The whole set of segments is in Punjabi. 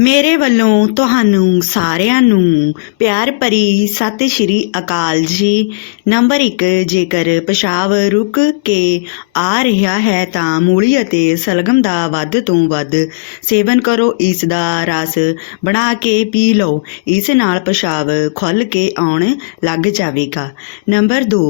ਮੇਰੇ ਵੱਲੋਂ ਤੁਹਾਨੂੰ ਸਾਰਿਆਂ ਨੂੰ ਪਿਆਰ ਭਰੀ ਸਤਿ ਸ਼੍ਰੀ ਅਕਾਲ ਜੀ। ਨੰਬਰ 1 ਜੇਕਰ ਪਿਸ਼ਾਬ ਰੁਕ ਕੇ ਆ ਰਿਹਾ ਹੈ ਤਾਂ ਮੂਲੀ ਅਤੇ ਸਲਗਮ ਦਾ ਵੱਧ ਤੋਂ ਵੱਧ ਸੇਵਨ ਕਰੋ। ਇਸ ਦਾ ਰਸ ਬਣਾ ਕੇ ਪੀ ਲਓ। ਇਸ ਨਾਲ ਪਿਸ਼ਾਬ ਖੁੱਲ ਕੇ ਆਉਣ ਲੱਗ ਜਾਵੇਗਾ। ਨੰਬਰ 2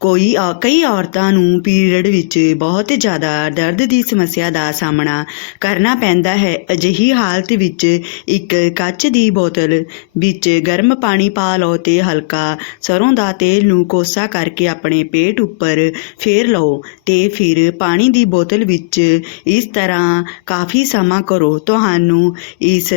ਕੋਈ ਕਈ ਔਰਤਾਂ ਨੂੰ ਪੀਰੀਅਡ ਵਿੱਚ ਬਹੁਤ ਜ਼ਿਆਦਾ ਦਰਦ ਦੀ ਸਮੱਸਿਆ ਦਾ ਸਾਹਮਣਾ ਕਰਨਾ ਪੈਂਦਾ ਹੈ। ਅਜਿਹੀ ਹਾਲਤ ਵਿੱਚ ਇੱਕ ਕੱਚ ਦੀ ਬੋਤਲ ਵਿੱਚ ਗਰਮ ਪਾਣੀ ਪਾ ਲਓ ਤੇ ਹਲਕਾ ਸਰੋਂ ਦਾ ਤੇਲ ਨੂੰ ਕੋਸਾ ਕਰਕੇ ਆਪਣੇ ਪੇਟ ਉੱਪਰ ਫੇਰ ਲਓ ਤੇ ਫਿਰ ਪਾਣੀ ਦੀ ਬੋਤਲ ਵਿੱਚ ਇਸ ਤਰ੍ਹਾਂ ਕਾਫੀ ਸਮਾਂ ਕਰੋ। ਤੁਹਾਨੂੰ ਇਸ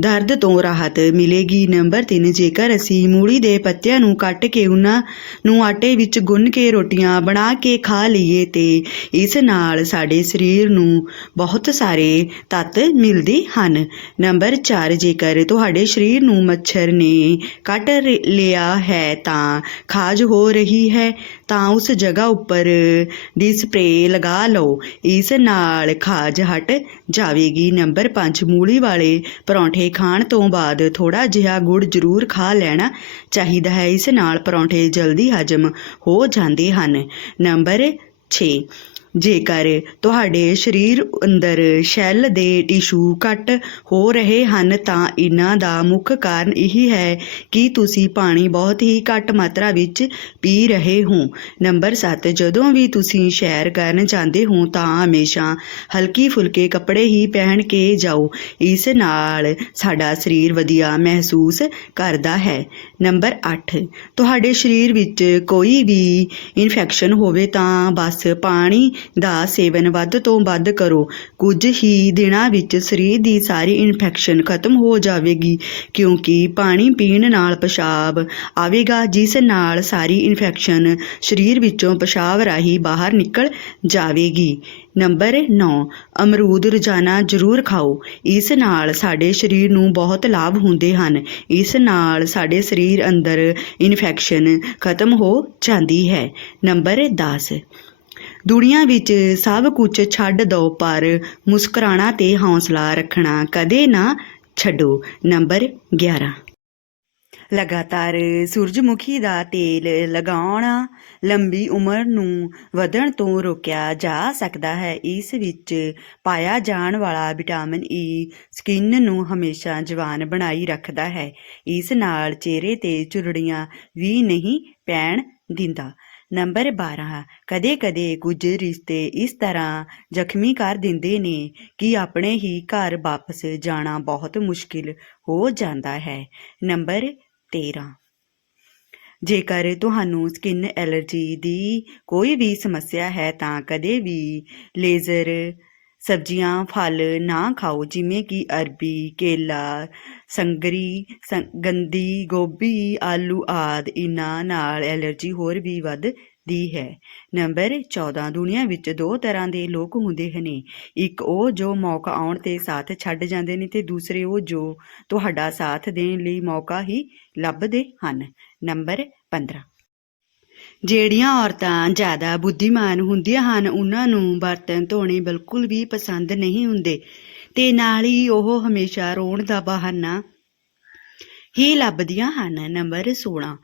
ਦਰਦ ਤੋਂ ਰਾਹਤ ਮਿਲੇਗੀ। ਨੰਬਰ 3 ਜੇਕਰ ਅਸੀਂ ਮੂਲੀ ਦੇ ਪੱਤਿਆਂ ਨੂੰ ਕੱਟ ਕੇ ਉਹਨਾਂ ਨੂੰ ਆਟੇ ਵਿੱਚ ਗੁੰਨ ਕੇ ਰੋਟੀਆਂ ਬਣਾ ਕੇ ਖਾ ਲਈਏ, ਤੇ ਇਸ ਨਾਲ ਸਾਡੇ ਸਰੀਰ ਨੂੰ ਬਹੁਤ ਸਾਰੇ ਤੱਤ ਮਿਲਦੇ ਹਨ। ਨੰਬਰ 4 ਜੇਕਰ ਤੁਹਾਡੇ ਸਰੀਰ ਨੂੰ ਮੱਛਰ ਨੇ ਕੱਟ ਲਿਆ ਹੈ ਤਾਂ ਖਾਜ ਹੋ ਰਹੀ ਹੈ। ਤਾਂ ਉਸ ਜਗ੍ਹਾ ਉੱਪਰ ਦੀ ਡਿਸਪਰੇ ਲਗਾ ਲਓ। ਇਸ ਨਾਲ ਖਾਜ ਹਟ ਜਾਵੇਗੀ। ਨੰਬਰ 5 ਮੂਲੀ ਵਾਲੇ ਪਰੌਂਠੇ ਖਾਣ ਤੋਂ ਬਾਅਦ ਥੋੜਾ ਜਿਹਾ ਗੁੜ ਜ਼ਰੂਰ ਖਾ ਲੈਣਾ ਚਾਹੀਦਾ ਹੈ। ਇਸ ਨਾਲ ਪਰੌਂਠੇ ਜਲਦੀ ਹਜਮ ਹੋ ਜਾਂਦੇ ਹਨ। ਨੰਬਰ 6 ਜੇਕਰ ਤੁਹਾਡੇ ਸਰੀਰ ਅੰਦਰ ਸ਼ੈੱਲ ਦੇ ਟਿਸ਼ੂ ਘੱਟ ਹੋ ਰਹੇ ਹਨ ਤਾਂ ਇਹਨਾਂ ਦਾ ਮੁੱਖ ਕਾਰਨ ਇਹ ਹੈ ਕਿ ਤੁਸੀਂ ਪਾਣੀ ਬਹੁਤ ਹੀ ਘੱਟ ਮਾਤਰਾ ਵਿੱਚ ਪੀ ਰਹੇ ਹੋ। ਨੰਬਰ 7 ਜਦੋਂ ਵੀ ਤੁਸੀਂ ਸੈਰ ਕਰਨ ਜਾਂਦੇ ਹੋ ਤਾਂ ਹਮੇਸ਼ਾ ਹਲਕੀ ਫੁਲਕੇ ਕੱਪੜੇ ਹੀ ਪਹਿਨ ਕੇ ਜਾਓ। ਇਸ ਨਾਲ ਸਾਡਾ ਸਰੀਰ ਵਧੀਆ ਮਹਿਸੂਸ ਕਰਦਾ ਹੈ। ਨੰਬਰ 8 ਤੁਹਾਡੇ ਸਰੀਰ ਵਿੱਚ ਕੋਈ ਵੀ ਇਨਫੈਕਸ਼ਨ ਹੋਵੇ ਤਾਂ ਬਸ ਪਾਣੀ ਦਾ ਸੇਵਨ ਵੱਧ ਤੋਂ ਵੱਧ ਕਰੋ। ਕੁਝ ਹੀ ਦਿਨਾਂ ਵਿੱਚ ਸਰੀਰ ਦੀ ਸਾਰੀ ਇਨਫੈਕਸ਼ਨ ਖਤਮ ਹੋ ਜਾਵੇਗੀ, ਕਿਉਂਕਿ ਪਾਣੀ ਪੀਣ ਨਾਲ ਪਿਸ਼ਾਬ ਆਵੇਗਾ, ਜਿਸ ਨਾਲ ਸਾਰੀ ਇਨਫੈਕਸ਼ਨ ਸਰੀਰ ਵਿੱਚੋਂ ਪਿਸ਼ਾਬ ਰਾਹੀਂ ਬਾਹਰ ਨਿਕਲ ਜਾਵੇਗੀ। ਨੰਬਰ 9 ਅਮਰੂਦ ਰੋਜ਼ਾਨਾ ਜ਼ਰੂਰ ਖਾਓ। ਇਸ ਨਾਲ ਸਾਡੇ ਸਰੀਰ ਨੂੰ ਬਹੁਤ ਲਾਭ ਹੁੰਦੇ ਹਨ। ਇਸ ਨਾਲ ਸਾਡੇ ਸਰੀਰ ਅੰਦਰ ਇਨਫੈਕਸ਼ਨ ਖਤਮ ਹੋ ਜਾਂਦੀ ਹੈ। ਨੰਬਰ 10 ਦੁਨੀਆ ਵਿੱਚ ਸਭ ਕੁਝ ਛੱਡ ਦਿਓ ਪਰ ਮੁਸਕਰਾਣਾ ਤੇ ਹੌਸਲਾ ਰੱਖਣਾ ਕਦੇ ਨਾ ਛੱਡੋ। ਨੰਬਰ 11 ਲਗਾਤਾਰ ਸੂਰਜਮੁਖੀ ਦਾ ਤੇਲ ਲਗਾਉਣਾ ਲੰਬੀ ਉਮਰ ਨੂੰ ਵਧਣ ਤੋਂ ਰੋਕਿਆ ਜਾ ਸਕਦਾ ਹੈ। ਇਸ ਵਿੱਚ ਪਾਇਆ ਜਾਣ ਵਾਲਾ ਵਿਟਾਮਿਨ ਈ ਸਕਿਨ ਨੂੰ ਹਮੇਸ਼ਾ ਜਵਾਨ ਬਣਾਈ ਰੱਖਦਾ ਹੈ। ਇਸ ਨਾਲ ਚਿਹਰੇ ਤੇ ਝੁਰੜੀਆਂ ਵੀ ਨਹੀਂ ਪੈਣ ਦਿੰਦਾ। ਨੰਬਰ 12 ਕਦੇ-ਕਦੇ ਕੁਝ ਰਿਸ਼ਤੇ ਇਸ ਤਰ੍ਹਾਂ ਜ਼ਖਮੀ ਕਰ ਦਿੰਦੇ ਨੇ ਕਿ ਆਪਣੇ ਹੀ ਘਰ ਵਾਪਸ ਜਾਣਾ ਬਹੁਤ ਮੁਸ਼ਕਿਲ ਹੋ ਜਾਂਦਾ ਹੈ। ਨੰਬਰ 13 ਜੇਕਰ ਤੁਹਾਨੂੰ ਸਕਿਨ ਐਲਰਜੀ ਦੀ ਕੋਈ ਵੀ ਸਮੱਸਿਆ ਹੈ ਤਾਂ ਕਦੇ ਵੀ ਲੇਜ਼ਰ ਸਬਜ਼ੀਆਂ, ਫਲ ਨਾ ਖਾਓ, ਜਿਵੇਂ ਕਿ ਅਰਬੀ, ਕੇਲਾ, ਸੰਗਰੀ, ਸੰ- ਗੰਦੀ ਗੋਭੀ, ਆਲੂ ਆਦਿ, ਇਹਨਾਂ ਨਾਲ ਐਲਰਜੀ ਹੋਰ ਵੀ ਵੱਧਦੀ ਹੈ। ਨੰਬਰ 14 ਦੁਨੀਆ ਵਿੱਚ ਦੋ ਤਰ੍ਹਾਂ ਦੇ ਲੋਕ ਹੁੰਦੇ ਹਨ ਇੱਕ ਉਹ ਜੋ ਮੌਕਾ ਆਉਣ ਤੇ ਸਾਥ ਛੱਡ ਜਾਂਦੇ ਨੇ ਤੇ ਦੂਸਰੇ ਉਹ ਜੋ ਤੁਹਾਡਾ ਸਾਥ ਦੇਣ ਲਈ ਮੌਕਾ ਹੀ ਲੱਭਦੇ ਹਨ। ਨੰਬਰ 15 ਜਿਹੜੀਆਂ ਔਰਤਾਂ ਜ਼ਿਆਦਾ ਬੁੱਧੀਮਾਨ ਹੁੰਦੀਆਂ ਹਨ, ਉਹਨਾਂ ਨੂੰ ਬਰਤਨ ਧੋਣੇ ਬਿਲਕੁਲ ਵੀ ਪਸੰਦ ਨਹੀਂ ਹੁੰਦੇ। ਤੇ ਨਾਲ ਹੀ ਉਹ ਹਮੇਸ਼ਾ ਰੋਣ ਦਾ ਬਹਾਨਾ ਹੀ ਲੱਭਦੀਆਂ ਹਨ। ਨੰਬਰ 16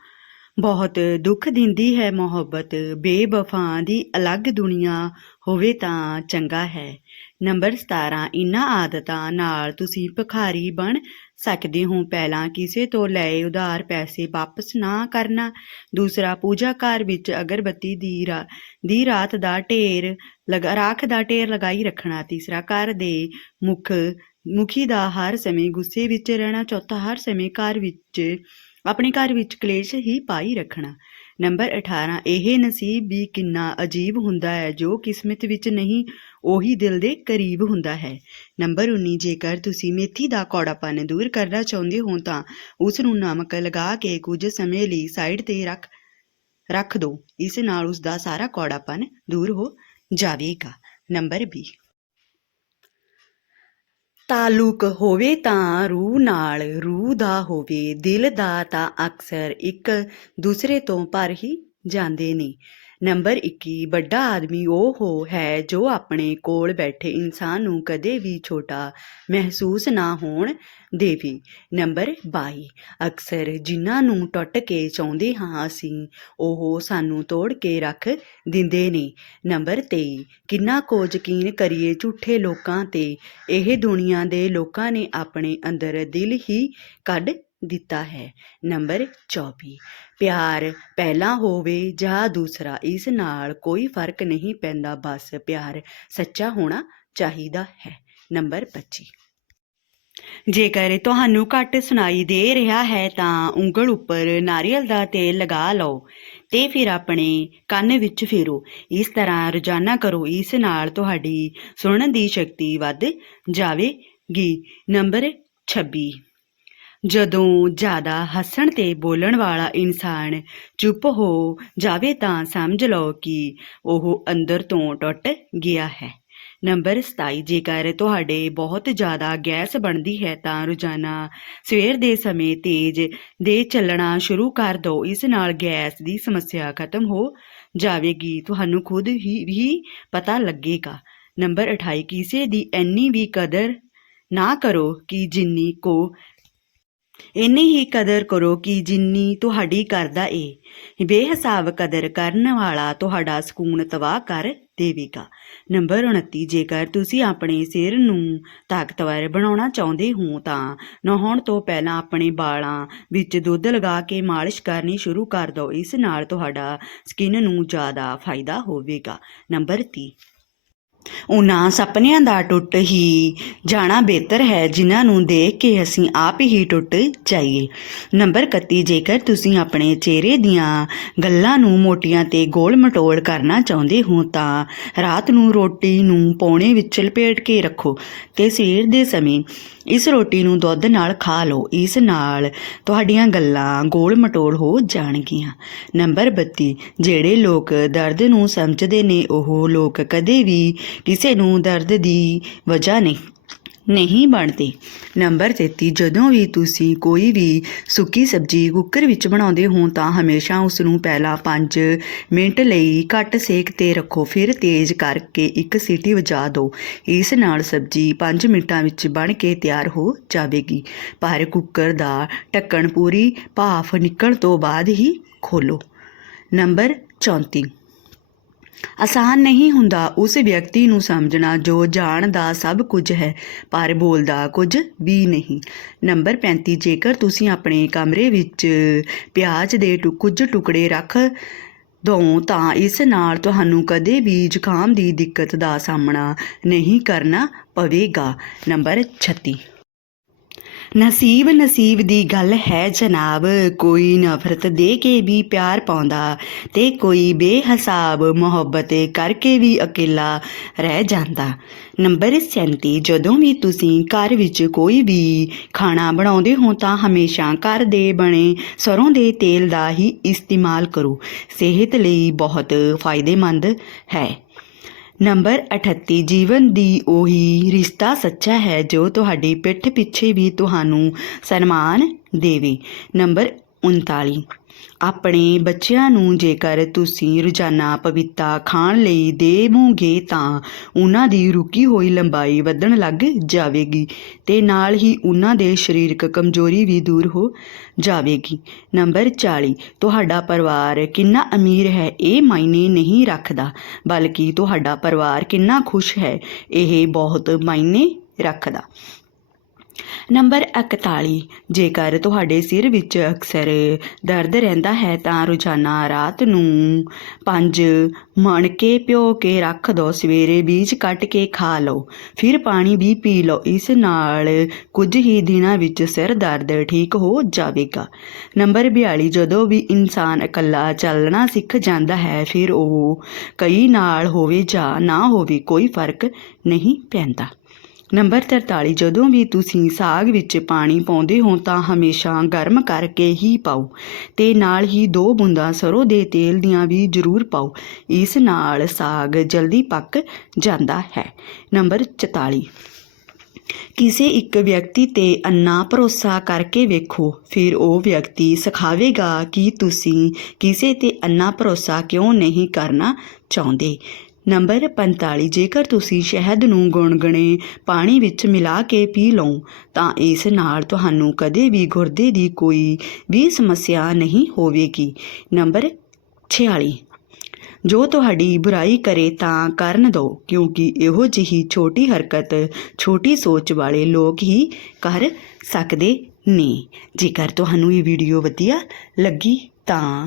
ਬਹੁਤ ਦੁੱਖ ਦਿੰਦੀ ਹੈ ਮੁਹੱਬਤ। ਬੇਵਫਾ ਦੀ ਅਲੱਗ ਦੁਨੀਆ ਹੋਵੇ ਤਾਂ ਚੰਗਾ ਹੈ। ਨੰਬਰ 17 ਇਨ੍ਹਾਂ ਆਦਤਾਂ ਨਾਲ ਤੁਸੀਂ ਭਿਖਾਰੀ ਬਣ ਸਕਦੇ ਹੋ ਪਹਿਲਾਂ ਕਿਸੇ ਤੋਂ ਲਏ ਉਧਾਰ ਪੈਸੇ ਵਾਪਸ ਨਾ ਕਰਨਾ। ਦੂਸਰਾ, ਪੂਜਾ ਘਰ ਵਿੱਚ ਅਗਰਬੱਤੀ ਦੀ ਰਾ, ਦੀ ਰਾਤ ਦਾ ਢੇਰ ਲਗਾ, ਰਾਖ ਦਾ ਢੇਰ ਲਗਾਈ ਰੱਖਣਾ। ਤੀਸਰਾ, ਘਰ ਦੇ ਮੁੱਖ, ਮੁਖੀ ਦਾ ਹਰ ਸਮੇਂ ਗੁੱਸੇ ਵਿੱਚ ਰਹਿਣਾ। ਚੌਥਾ, ਹਰ ਸਮੇਂ ਘਰ ਵਿੱਚ, ਆਪਣੇ ਘਰ ਵਿੱਚ ਕਲੇਸ਼ ਹੀ ਪਾਈ ਰੱਖਣਾ। ਨੰਬਰ 18 ਇਹ ਨਸੀਬ ਵੀ ਕਿੰਨਾ ਅਜੀਬ ਹੁੰਦਾ ਹੈ, ਜੋ ਕਿਸਮਤ ਵਿੱਚ ਨਹੀਂ ਉਹੀ ਦਿਲ ਦੇ ਕਰੀਬ ਹੁੰਦਾ ਹੈ। ਨੰਬਰ 19 ਜੇਕਰ ਤੁਸੀਂ ਮੇਥੀ ਦਾ ਕੌੜਾਪਨ ਦੂਰ ਕਰਨਾ ਚਾਹੁੰਦੇ ਹੋ ਤਾਂ ਉਸ ਨੂੰ ਨਮਕ ਲਗਾ ਕੇ ਕੁਝ ਸਮੇਂ ਲਈ ਸਾਈਡ ਤੇ ਰੱਖ ਰੱਖ ਦਿਓ ਇਸ ਨਾਲ ਉਸ ਦਾ ਸਾਰਾ ਕੌੜਾਪਨ ਦੂਰ ਹੋ ਜਾਵੇਗਾ। ਨੰਬਰ 20 ਤਾਲੁਕ ਹੋਵੇ ਤਾਂ ਰੂਹ ਨਾਲ, ਰੂਹ ਦਾ ਹੋਵੇ, ਦਿਲ ਦਾ ਤਾਂ ਅਕਸਰ ਇੱਕ ਦੂਸਰੇ ਤੋਂ ਪਰ ਹੀ ਜਾਂਦੇ ਨੇ। ਨੰਬਰ 21 ਵੱਡਾ ਆਦਮੀ ਉਹ ਹੈ ਜੋ ਆਪਣੇ ਕੋਲ ਬੈਠੇ ਇਨਸਾਨ ਨੂੰ ਕਦੇ ਵੀ ਛੋਟਾ ਮਹਿਸੂਸ ਨਾ ਹੋਣ ਦੇਵੇ। ਨੰਬਰ 22 ਅਕਸਰ ਜਿਨ੍ਹਾਂ ਨੂੰ ਟੁੱਟ ਕੇ ਚਾਹੁੰਦੇ ਹਾਂ ਅਸੀਂ, ਉਹ ਸਾਨੂੰ ਤੋੜ ਕੇ ਰੱਖ ਦਿੰਦੇ ਨੇ। ਨੰਬਰ 23 ਕਿੰਨਾ ਕੁ ਯਕੀਨ ਕਰੀਏ ਝੂਠੇ ਲੋਕਾਂ ਤੇ, ਇਹ ਦੁਨੀਆ ਦੇ ਲੋਕਾਂ ਨੇ ਆਪਣੇ ਅੰਦਰ ਦਿਲ ਹੀ ਕੱਢ ਦਿੱਤਾ ਹੈ। ਨੰਬਰ 24 ਪਿਆਰ ਪਹਿਲਾ ਹੋਵੇ ਜਾਂ ਦੂਸਰਾ, ਇਸ ਨਾਲ ਕੋਈ ਫ਼ਰਕ ਨਹੀਂ ਪੈਂਦਾ, ਬਸ ਪਿਆਰ ਸੱਚਾ ਹੋਣਾ ਚਾਹੀਦਾ ਹੈ। ਨੰਬਰ 25 ਜੇਕਰ ਤੁਹਾਨੂੰ ਘੱਟ ਸੁਣਾਈ ਦੇ ਰਿਹਾ ਹੈ ਤਾਂ ਉਂਗਲ ਉੱਪਰ ਨਾਰੀਅਲ ਦਾ ਤੇਲ ਲਗਾ ਲਓ ਤੇ ਫਿਰ ਆਪਣੇ ਕੰਨ ਵਿੱਚ ਫੇਰੋ। ਇਸ ਤਰ੍ਹਾਂ ਰੋਜ਼ਾਨਾ ਕਰੋ, ਇਸ ਨਾਲ ਤੁਹਾਡੀ ਸੁਣਨ ਦੀ ਸ਼ਕਤੀ ਵੱਧ ਜਾਵੇਗੀ। ਨੰਬਰ 26 ਜਦੋਂ ਜ਼ਿਆਦਾ ਹੱਸਣ ਤੇ ਬੋਲਣ ਵਾਲਾ ਇਨਸਾਨ ਚੁੱਪ ਹੋ ਜਾਵੇ ਤਾਂ ਸਮਝ ਲਓ ਕਿ ਉਹ ਅੰਦਰ ਤੋਂ ਟੁੱਟ ਗਿਆ ਹੈ। ਨੰਬਰ 27 ਜੇਕਰ ਤੁਹਾਡੇ ਬਹੁਤ ਜ਼ਿਆਦਾ ਗੈਸ ਬਣਦੀ ਹੈ ਤਾਂ ਰੋਜ਼ਾਨਾ ਸਵੇਰ ਦੇ ਸਮੇਂ ਤੇਜ਼ ਦੇ ਚੱਲਣਾ ਸ਼ੁਰੂ ਕਰ ਦਿਓ। ਇਸ ਨਾਲ ਗੈਸ ਦੀ ਸਮੱਸਿਆ ਖਤਮ ਹੋ ਜਾਵੇਗੀ। ਤੁਹਾਨੂੰ ਖੁਦ ਹੀ, ਵੀ ਪਤਾ ਲੱਗੇਗਾ। ਨੰਬਰ 28 ਕਿਸੇ ਦੀ ਇੰਨੀ ਵੀ ਕਦਰ ਨਾ ਕਰੋ ਕਿ ਜਿੰਨੀ ਕੋ ਇੰਨੀ ਹੀ ਕਦਰ ਕਰੋ ਕਿ ਜਿੰਨੀ ਤੁਹਾਡੀ ਕਰਦਾ ਏ। ਬੇਹਿਸਾਬ ਕਦਰ ਕਰਨ ਵਾਲਾ ਤੁਹਾਡਾ ਸਕੂਨ ਤਬਾਹ ਕਰ ਦੇਵੇਗਾ। ਨੰਬਰ 29 ਜੇਕਰ ਤੁਸੀਂ ਆਪਣੇ ਸਿਰ ਨੂੰ ਤਾਕਤਵਰ ਬਣਾਉਣਾ ਚਾਹੁੰਦੇ ਹੋ ਤਾਂ ਨਹਾਉਣ ਤੋਂ ਪਹਿਲਾਂ ਆਪਣੇ ਵਾਲਾਂ ਵਿੱਚ ਦੁੱਧ ਲਗਾ ਕੇ ਮਾਲਿਸ਼ ਕਰਨੀ ਸ਼ੁਰੂ ਕਰ ਦਿਓ। ਇਸ ਨਾਲ ਤੁਹਾਡਾ ਸਕਿਨ ਨੂੰ ਜ਼ਿਆਦਾ ਫਾਇਦਾ ਹੋਵੇਗਾ। ਨੰਬਰ 30 ਉਹਨਾਂ ਸੁਪਨਿਆਂ ਦਾ ਟੁੱਟ ਹੀ। ਜਾਣਾ ਬਿਹਤਰ ਹੈ ਜਿਨ੍ਹਾਂ ਨੂੰ ਦੇਖ ਕੇ ਅਸੀਂ ਆਪ ਹੀ ਟੁੱਟ ਜਾਈਏ। ਨੰਬਰ 31 ਜੇਕਰ ਤੁਸੀਂ ਆਪਣੇ ਚਿਹਰੇ ਦੀਆਂ ਗੱਲਾਂ ਨੂੰ ਮੋਟੀਆਂ ਤੇ ਗੋਲ ਮਟੋਲ ਕਰਨਾ ਚਾਹੁੰਦੇ ਹੋ ਤਾਂ ਰਾਤ ਨੂੰ ਰੋਟੀ ਨੂੰ ਪੌਣੇ ਵਿੱਚ ਲਪੇਟ ਕੇ ਰੱਖੋ ਤੇ ਸਵੇਰ ਦੇ ਸਮੇਂ ਇਸ ਰੋਟੀ ਨੂੰ ਦੁੱਧ ਨਾਲ ਖਾ ਲਓ। ਇਸ ਨਾਲ ਤੁਹਾਡੀਆਂ ਗੱਲਾਂ ਗੋਲ ਮਟੋਲ ਹੋ ਜਾਣਗੀਆਂ। ਨੰਬਰ 32 ਜਿਹੜੇ ਲੋਕ ਦਰਦ ਨੂੰ ਸਮਝਦੇ ਨੇ, ਉਹ ਲੋਕ ਕਦੇ ਵੀ ਕਿਸੇ ਨੂੰ ਦਰਦ ਦੀ ਵਜ੍ਹਾ ਨਹੀਂ ਨਹੀਂ ਬਣਦੇ। ਨੰਬਰ 33 ਜਦੋਂ ਵੀ ਤੁਸੀਂ ਕੋਈ ਵੀ ਸੁੱਕੀ ਸਬਜ਼ੀ ਕੁੱਕਰ ਵਿੱਚ ਬਣਾਉਂਦੇ ਹੋ ਤਾਂ ਹਮੇਸ਼ਾ ਉਸ ਨੂੰ ਪਹਿਲਾਂ 5 ਮਿੰਟ ਲਈ ਘੱਟ ਸੇਕ ਤੇ ਰੱਖੋ, ਫਿਰ ਤੇਜ਼ ਕਰਕੇ ਇੱਕ ਸੀਟੀ ਵਜਾ ਦਿਓ। ਇਸ ਨਾਲ ਸਬਜ਼ੀ 5 ਮਿੰਟਾਂ ਵਿੱਚ ਬਣ ਕੇ ਤਿਆਰ ਹੋ ਜਾਵੇਗੀ। ਪਰ ਕੁੱਕਰ ਦਾ ਢੱਕਣ ਪੂਰੀ ਭਾਫ਼ ਨਿਕਲਣ ਤੋਂ ਬਾਅਦ ਹੀ ਖੋਲੋ ਨੰਬਰ 34 ਆਸਾਨ ਨਹੀਂ ਹੁੰਦਾ ਉਸ ਵਿਅਕਤੀ ਨੂੰ ਸਮਝਣਾ, ਜੋ ਜਾਣਦਾ ਸਭ ਕੁਝ ਹੈ, ਪਰ ਬੋਲਦਾ ਕੁਝ ਵੀ ਨਹੀਂ। ਨੰਬਰ 35 ਜੇਕਰ ਤੁਸੀਂ ਆਪਣੇ ਕਮਰੇ ਵਿੱਚ ਪਿਆਜ਼ ਦੇ ਟੁ- ਕੁਝ ਟੁਕੜੇ ਰੱਖ ਦੋ, ਤਾਂ ਇਸ ਨਾਲ ਤੁਹਾਨੂੰ ਕਦੇ ਵੀ ਜ਼ੁਕਾਮ ਦੀ ਦਿੱਕਤ ਦਾ ਸਾਹਮਣਾ ਨਹੀਂ ਕਰਨਾ ਪਵੇਗਾ। ਨੰਬਰ 36 ਨਸੀਬ ਨਸੀਬ ਦੀ ਗੱਲ ਹੈ ਜਨਾਬ। ਕੋਈ ਨਫ਼ਰਤ ਦੇ ਕੇ ਵੀ ਪਿਆਰ ਪਾਉਂਦਾ ਤੇ ਕੋਈ ਬੇਹਿਸਾਬ ਮੁਹੱਬਤ ਕਰਕੇ ਵੀ ਇਕੱਲਾ ਰਹਿ ਜਾਂਦਾ। ਨੰਬਰ 37 ਜਦੋਂ ਵੀ ਤੁਸੀਂ ਘਰ ਵਿੱਚ ਕੋਈ ਵੀ ਖਾਣਾ ਬਣਾਉਂਦੇ ਹੋ ਤਾਂ ਹਮੇਸ਼ਾ ਘਰ ਦੇ ਬਣੇ ਸਰੋਂ ਦੇ ਤੇਲ ਦਾ ਹੀ ਇਸਤੇਮਾਲ ਕਰੋ। ਸਿਹਤ ਲਈ ਬਹੁਤ ਫਾਇਦੇਮੰਦ ਹੈ। ਨੰਬਰ 38 ਜੀਵਨ ਦੀ ਉਹੀ ਰਿਸ਼ਤਾ ਸੱਚਾ ਹੈ ਜੋ ਤੁਹਾਡੀ ਪਿੱਠ ਪਿੱਛੇ ਵੀ ਤੁਹਾਨੂੰ ਸਨਮਾਨ ਦੇਵੇ। ਨੰਬਰ 39 ਆਪਣੇ ਬੱਚਿਆਂ ਨੂੰ ਜੇਕਰ ਤੁਸੀਂ ਰੋਜ਼ਾਨਾ ਪਪੀਤਾ ਖਾਣ ਲਈ ਦੇਵੋਗੇ ਤਾਂ ਉਹਨਾਂ ਦੀ ਰੁਕੀ ਹੋਈ ਲੰਬਾਈ ਵਧਣ ਲੱਗ ਜਾਵੇਗੀ ਤੇ ਨਾਲ ਹੀ ਉਹਨਾਂ ਦੇ ਸਰੀਰਕ ਕਮਜ਼ੋਰੀ ਵੀ ਦੂਰ ਹੋ ਜਾਵੇਗੀ। ਨੰਬਰ 40 ਤੁਹਾਡਾ ਪਰਿਵਾਰ ਕਿੰਨਾ ਅਮੀਰ ਹੈ ਇਹ ਮਾਇਨੇ ਨਹੀਂ ਰੱਖਦਾ, ਬਲਕਿ ਤੁਹਾਡਾ ਪਰਿਵਾਰ ਕਿੰਨਾ ਖੁਸ਼ ਹੈ ਇਹ ਬਹੁਤ ਮਾਇਨੇ ਰੱਖਦਾ। ਨੰਬਰ 41 ਜੇਕਰ ਤੁਹਾਡੇ ਸਿਰ ਵਿੱਚ ਅਕਸਰ ਦਰਦ ਰਹਿੰਦਾ ਹੈ ਤਾਂ ਰੋਜ਼ਾਨਾ ਰਾਤ ਨੂੰ ਪੰਜ ਮਣਕੇ ਪਿਓ ਕੇ ਰੱਖ ਦਿਓ ਸਵੇਰੇ ਬੀਜ ਕੱਟ ਕੇ ਖਾ ਲਓ, ਫਿਰ ਪਾਣੀ ਵੀ ਪੀ ਲਓ। ਇਸ ਨਾਲ ਕੁਝ ਹੀ ਦਿਨਾਂ ਵਿੱਚ ਸਿਰ ਦਰਦ ਠੀਕ ਹੋ ਜਾਵੇਗਾ। ਨੰਬਰ 42 ਜਦੋਂ ਵੀ ਇਨਸਾਨ ਇਕੱਲਾ ਚੱਲਣਾ ਸਿੱਖ ਜਾਂਦਾ ਹੈ, ਫਿਰ ਉਹ ਕਈ ਨਾਲ ਹੋਵੇ ਜਾਂ ਨਾ ਹੋਵੇ, ਕੋਈ ਫ਼ਰਕ ਨਹੀਂ ਪੈਂਦਾ। ਨੰਬਰ 43 ਜਦੋਂ ਵੀ ਤੁਸੀਂ ਸਾਗ ਵਿੱਚ ਪਾਣੀ ਪਾਉਂਦੇ ਹੋ ਤਾਂ ਹਮੇਸ਼ਾ ਗਰਮ ਕਰਕੇ ਹੀ ਪਾਓ ਤੇ ਨਾਲ ਹੀ ਦੋ ਬੂੰਦਾਂ ਸਰੋਂ ਦੇ ਤੇਲ ਦੀਆਂ ਵੀ ਜ਼ਰੂਰ ਪਾਓ। ਇਸ ਨਾਲ ਸਾਗ ਜਲਦੀ ਪੱਕ ਜਾਂਦਾ ਹੈ। ਨੰਬਰ 44 ਕਿਸੇ ਇੱਕ ਵਿਅਕਤੀ ਤੇ ਅੰਨਾ ਭਰੋਸਾ ਕਰਕੇ ਵੇਖੋ, ਫਿਰ ਉਹ ਵਿਅਕਤੀ ਸਿਖਾਵੇਗਾ ਕਿ ਤੁਸੀਂ ਕਿਸੇ ਤੇ ਅੰਨਾ ਭਰੋਸਾ ਕਿਉਂ ਨਹੀਂ ਕਰਨਾ ਚਾਹੁੰਦੇ। ਨੰਬਰ 45 ਜੇਕਰ ਤੁਸੀਂ ਸ਼ਹਿਦ ਨੂੰ ਗੁਣਗੁਣੇ ਪਾਣੀ ਵਿੱਚ ਮਿਲਾ ਕੇ ਪੀ ਲਓ, ਤਾਂ ਇਸ ਨਾਲ ਤੁਹਾਨੂੰ ਕਦੇ ਵੀ ਗੁਰਦੇ ਦੀ ਕੋਈ ਵੀ ਸਮੱਸਿਆ ਨਹੀਂ ਹੋਵੇਗੀ। ਨੰਬਰ 46 ਜੋ ਤੁਹਾਡੀ ਬੁਰਾਈ ਕਰੇ ਤਾਂ ਕਰਨ ਦਿਓ ਕਿਉਂਕਿ ਇਹੋ ਜਿਹੀ ਛੋਟੀ ਹਰਕਤ, ਛੋਟੀ ਸੋਚ ਵਾਲੇ ਲੋਕ ਹੀ ਕਰ ਸਕਦੇ ਨੇ। ਜੇਕਰ ਤੁਹਾਨੂੰ ਇਹ ਵੀਡੀਓ ਵਧੀਆ ਲੱਗੀ ਤਾਂ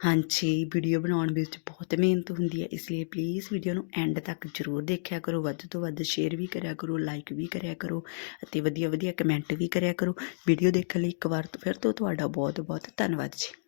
ਹਾਂਜੀ, ਵੀਡੀਓ ਬਣਾਉਣ ਵਿੱਚ ਬਹੁਤ ਮਿਹਨਤ ਹੁੰਦੀ ਹੈ, ਇਸ ਲਈ ਪਲੀਜ਼ ਵੀਡੀਓ ਨੂੰ ਐਂਡ ਤੱਕ ਜ਼ਰੂਰ ਦੇਖਿਆ ਕਰੋ, ਵੱਧ ਤੋਂ ਵੱਧ ਸ਼ੇਅਰ ਵੀ ਕਰਿਆ ਕਰੋ ਲਾਈਕ ਵੀ ਕਰਿਆ ਕਰੋ ਅਤੇ ਵਧੀਆ ਵਧੀਆ ਕਮੈਂਟ ਵੀ ਕਰਿਆ ਕਰੋ। ਵੀਡੀਓ ਦੇਖਣ ਲਈ ਇੱਕ ਵਾਰ ਤੋਂ ਫਿਰ ਤੋਂ ਤੁਹਾਡਾ ਬਹੁਤ ਬਹੁਤ ਧੰਨਵਾਦ ਜੀ।